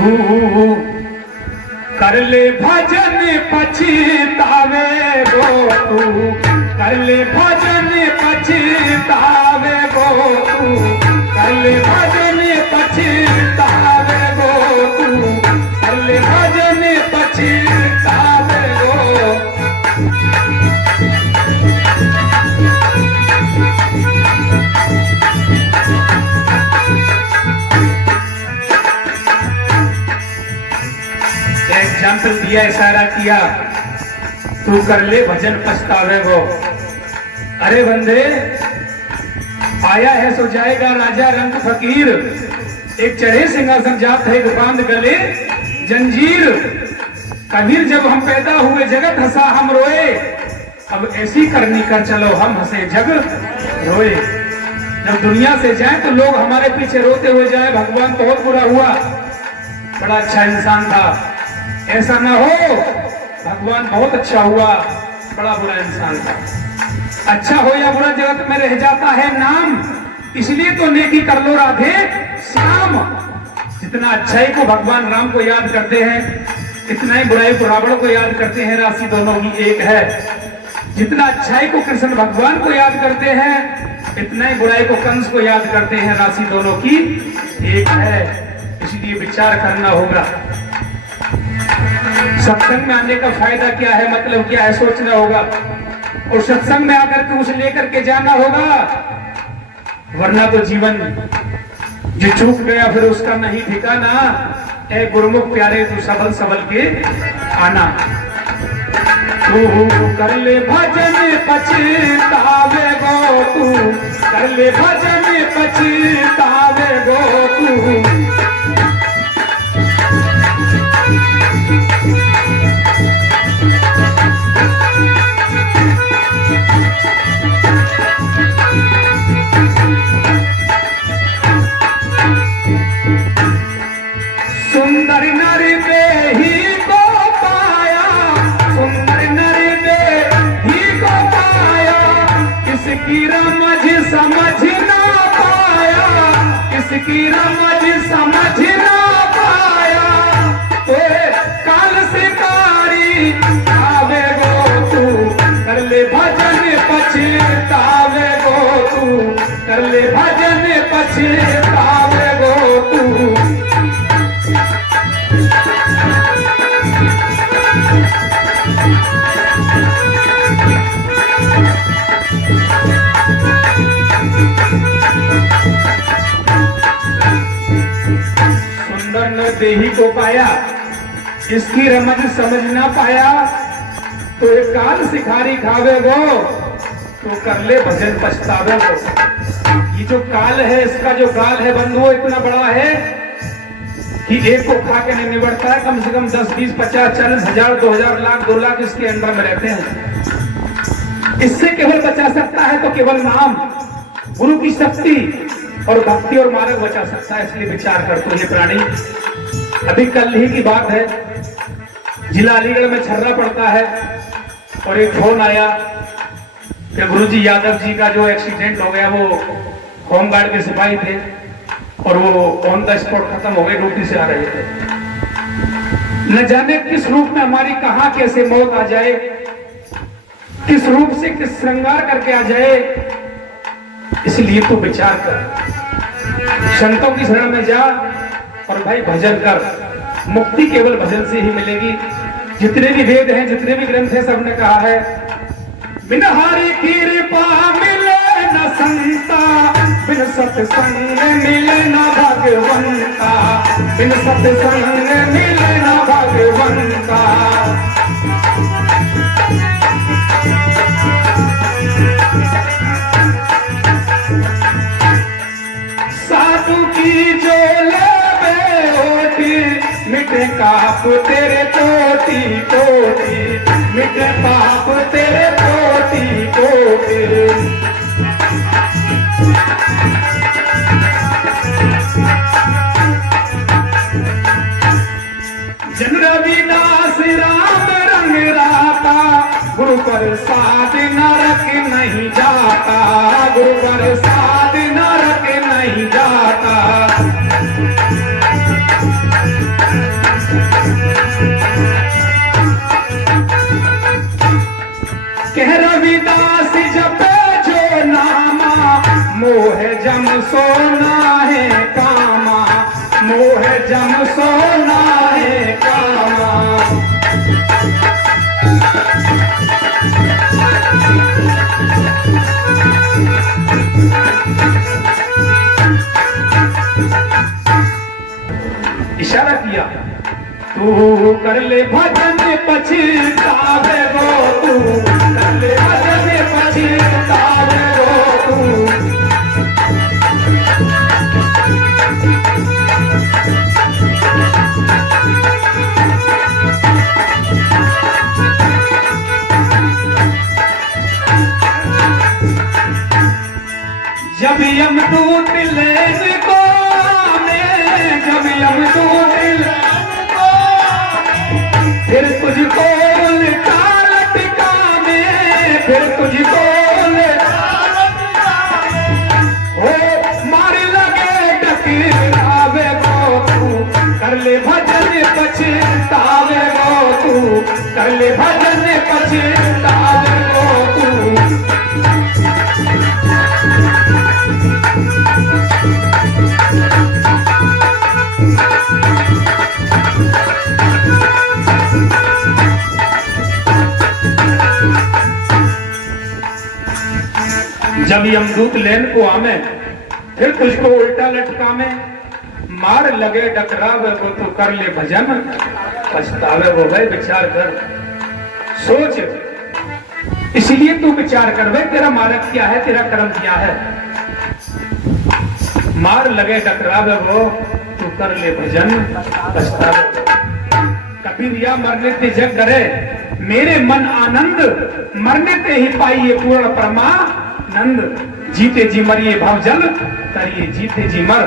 तू कर ले भजन पछतावे गो, तू कर ले भजन पछतावे गो, तू कर ले भजन पछतावे गो, तू कर ले भजन पछतावे गो। एग्जाम्पल दिया, इशारा किया, तू कर ले भजन पछतावे गो। अरे बंदे, आया है सो जाएगा राजा रंग फकीर, एक चढ़े सिंहासन जात है बांध गले जंजीर। कबीर जब हम पैदा हुए जगत हंसा हम रोए, अब ऐसी करनी कर चलो हम हंसे जग रोए। जब दुनिया से जाए तो लोग हमारे पीछे रोते हुए जाए, भगवान बहुत बुरा हुआ, बड़ा अच्छा इंसान था, ऐसा ना हो भगवान बहुत अच्छा हुआ, बड़ा बुरा इंसान था। अच्छा हो या बुरा जगत में रह जाता है नाम, इसलिए तो नेकी कर लो राधे श्याम। जितना अच्छाई को भगवान राम को याद करते हैं, इतना ही बुराई को रावण को याद करते हैं, राशि दोनों की एक है। जितना अच्छाई को कृष्ण भगवान को याद करते हैं, इतना ही बुराई को कंस को याद करते हैं, राशि दोनों की एक है। इसलिए विचार करना होगा। सत्संग में आने का फायदा क्या है, मतलब क्या है, सोचना होगा। और सत्संग में आकर के उसे लेकर के जाना होगा, वरना तो जीवन जो चूक गया फिर उसका नहीं ठिकाना। ए गुरुमुख प्यारे तू सबल सबल के आना। तू कर ले भजन पछतावे गो, तू कर ले भजन पछतावे गो, तू सुंदर नर पे ही को पाया, सुंदर नर पे ही को पाया, किसकी रमझ समझ ना पाया, किसकी रमझ समझ ना पाया। तो काल शिकारी आवे गो, तू कर ले भजन पछतावे गो, तू कर ले भजन पछतावे गो, तू देही को पाया, इसकी रमज समझ ना पाया, तो एक काल शिकारी खावे गो, तो कर ले भजन पछतावे गो। ये जो काल है, इसका जो गाल है बंधुओं इतना बड़ा है कि एक को खा के नहीं निबड़ता है। कम से कम 10, 20, 50, 40 हजार, 2000, लाख, 2 लाख इसके अंदर में रहते हैं। इससे केवल बचा सकता है तो केवल नाम, गुरु की शक्ति और भक्ति और मार्ग बचा सकता है। इसलिए विचार करते ये प्राणी। अभी कल ही की बात है, जिला अलीगढ़ में छर्रा पड़ता है और एक फोन आया कि गुरुजी यादव जी का जो एक्सीडेंट हो गया, वो होमगार्ड के सिपाही थे और वो ऑन द स्पॉट खत्म हो गए, ड्यूटी से आ रहे थे। न जाने किस रूप में हमारी कहां कैसे मौत आ जाए, किस रूप से किस श्रृंगार करके आ जाए। इसलिए तो विचार कर, संतों की शरण में जा और भाई भजन कर। मुक्ति केवल भजन से ही मिलेगी। जितने भी वेद हैं, जितने भी ग्रंथ हैं, सबने कहा है बिन हरि की कृपा मिले न संता, बिन सत्संग मिले न भगवंता, बिन सत्संग मिले न भगवंता। साधु की जो मिटे पाप तेरे कोटि कोटि, मिटे पाप तेरे कोटि कोटि। जन रविदास राम रंग राता, गुरु प्रसाद नरक नहीं जाता, गुरु प्रसाद नरक नहीं जाता। मोह जम सोना है कामा। इशारा किया, तू कर ले भजन पछतावे गो, तू कर ले भजन पछतावे गो तू। जब यमदूत लेने को आवे, जब यमदूत लेने को आवे, फिर तुझको निकाल टिकाने, फिर तुझको निकाल टिकाने। हो मार लगे टकरावे गो, तू कर ले भजन पछतावे गो, तू कर ले भजन पछतावे गो तू। जब यमदूत लेन को आमे, फिर तुझको उल्टा लटकामे, मार लगे डकरावे वो, तो कर ले भजन पछतावे वो। भाई विचार कर, सोच, इसलिए तू विचार कर भाई, तेरा मार्ग क्या है, तेरा कर्म क्या है। मार लगे डकरावे वो, तू कर ले भजन पछतावे। कबीर या मरने ते जग डरे, मेरे मन आनंद, मरने ते ही पाइए पूर्ण परमानंद। जीते जी मरिए भव जल तरिए, जीते जी मर।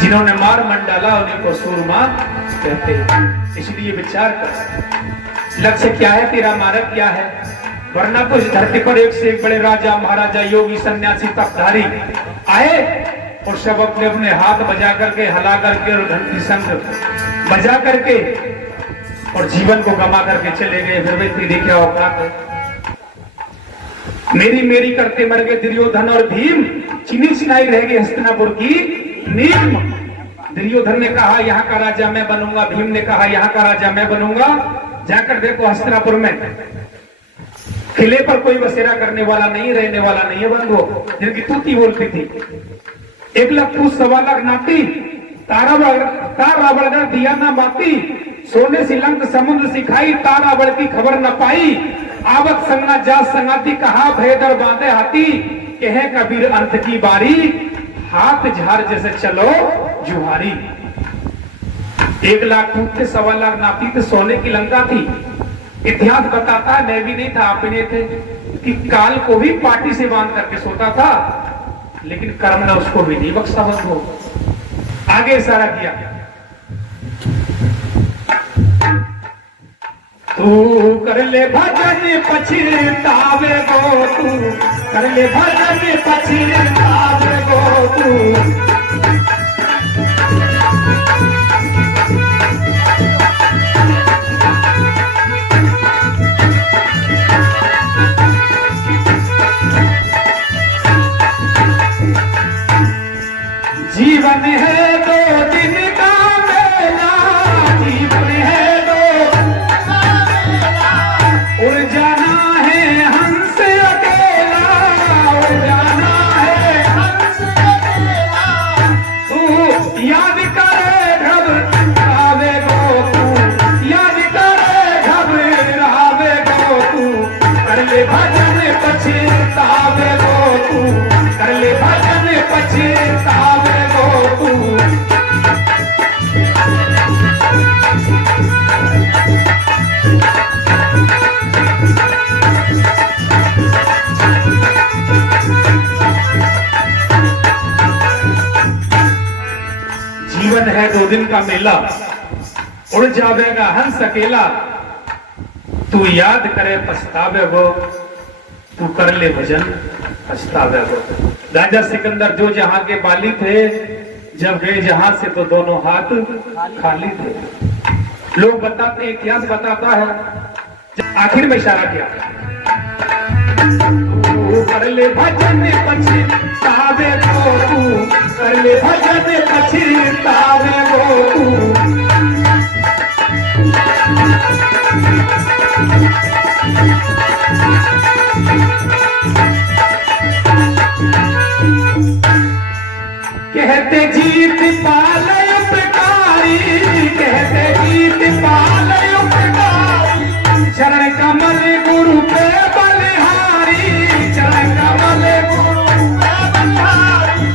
जिन्होंने मार मन डाला उन्हीं को सूरमा कहते। इसलिए विचार कर, लक्ष्य क्या है तेरा, मार्ग क्या है। वरना तो इस धरती पर एक से एक बड़े राजा महाराजा योगी सन्यासी तपधारी आए और सब अपने अपने हाथ बजा करके, हला करके और घंटी संग बजा करके और जीवन को गमा करके चले गए। फिर वे तेरी क्या औकात है। मेरी मेरी करते मर गए दुर्योधन और भीम, चिनी चिनाई रह गई हस्तिनापुर की नीम। दुर्योधन ने कहा यहाँ का राजा मैं बनूंगा, भीम ने कहा यहाँ का राजा मैं बनूंगा। जाकर देखो हस्तिनापुर में किले पर कोई बसेरा करने वाला नहीं, रहने वाला नहीं है बंधु, जिनकी तूती बोलती थी। 1 लाख तू 1.25 लाख नाती, तारा बढ़कर दिया ना बाती, सोने से लंक समुद्र सिखाई, तारा बढ़ की खबर न पाई। आवत संगना जा संगाती, कहा भयदर बांधे हाथी, कहे कबीर अंत की बारी, हाथ झाड़ जैसे चलो जुहारी। 1 लाख टूट थे, 1.25 लाख नाती थे, सोने की लंका थी। इतिहास बताता है, मैं भी नहीं था, आप भी नहीं थे, कि काल को भी पार्टी से बांध करके सोता था, लेकिन कर्म ने उसको भी नहीं बख्शा। बंधु आगे इशारा किया, तू कर ले भजन पछतावे गो, तू कर ले भजन पछतावे गो तू। जीवन है 2 दिन का मेला, जीवन है 2 उड़ जाना है हंस अकेला, उड़ जाना है हंस अकेला। तू याद करे घबरावे गो, तू याद करे घबरावे गो, तू कर ले भजन पछतावे गो, तू कर ले भजन पछतावे गो तू। जीवन है 2 दिन का मेला, उड़ जावेगा हंस अकेला। तू याद करे पछतावे गो, तू कर ले भजन पछतावे गो। राजा सिकंदर जो जहां के बाली थे, जब गए जहां से तो दोनों हाथ खाली थे। लोग बताते हैं, इतिहास बताता है, आखिर में इशारा किया, तू कर ले भजन पछतावे गो तू, कर ले भजन पछतावे गो तू। कहते जीत पाले उपकारी, कहते जीत पाले उपकारी, चरण कमल गुरु पे बलिहारी, चरण कमल गुरु पे बलिहारी,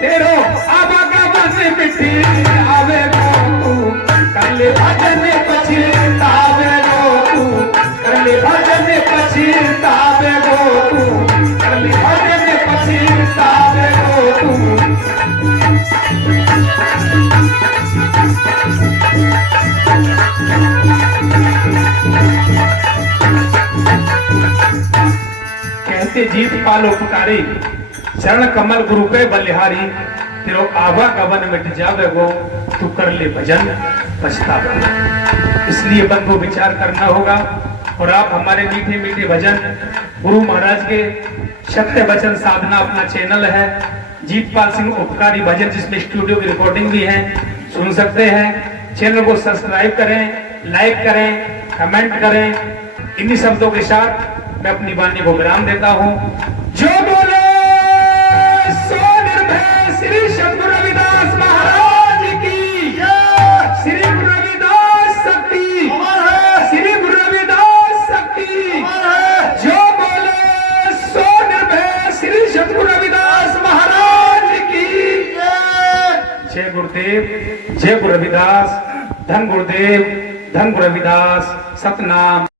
तेरो आवागमन मिट्टी आवे गो तू, कर ले भजन पछतावे गो तू, कर ले भजन पछतावे गो तू, कर ले भजन पछतावे गो तू। कहते जीत पालो पुकारी, चरण कमल गुरु पे बलिहारी, तेरो आवागमन मिट जावे गो, तू कर ले भजन पछतावे। इसलिए बंधु विचार करना होगा और आप हमारे मीठे मीठे भजन गुरु महाराज के सत्य वचन साधना अपना चैनल है जीतपाल सिंह उपकारी भजन, जिसमें स्टूडियो की रिकॉर्डिंग भी है, सुन सकते हैं। चैनल को सब्सक्राइब करें, लाइक करें, कमेंट करें। इन्हीं शब्दों के साथ मैं अपनी वाणी को विराम देता हूं। जो बोले सो निर्भय श्री सद्गुरु रविदास महाराज की, श्री गुरु रविदास शक्ति, श्री गुरु रविदास शक्ति। जो बोले सो निर्भय श्री सद्गुरु रविदास महाराज की। जय गुरुदेव, जय गुरु रविदास, धन गुरुदेव, धन गुरु रविदास, सतनाम।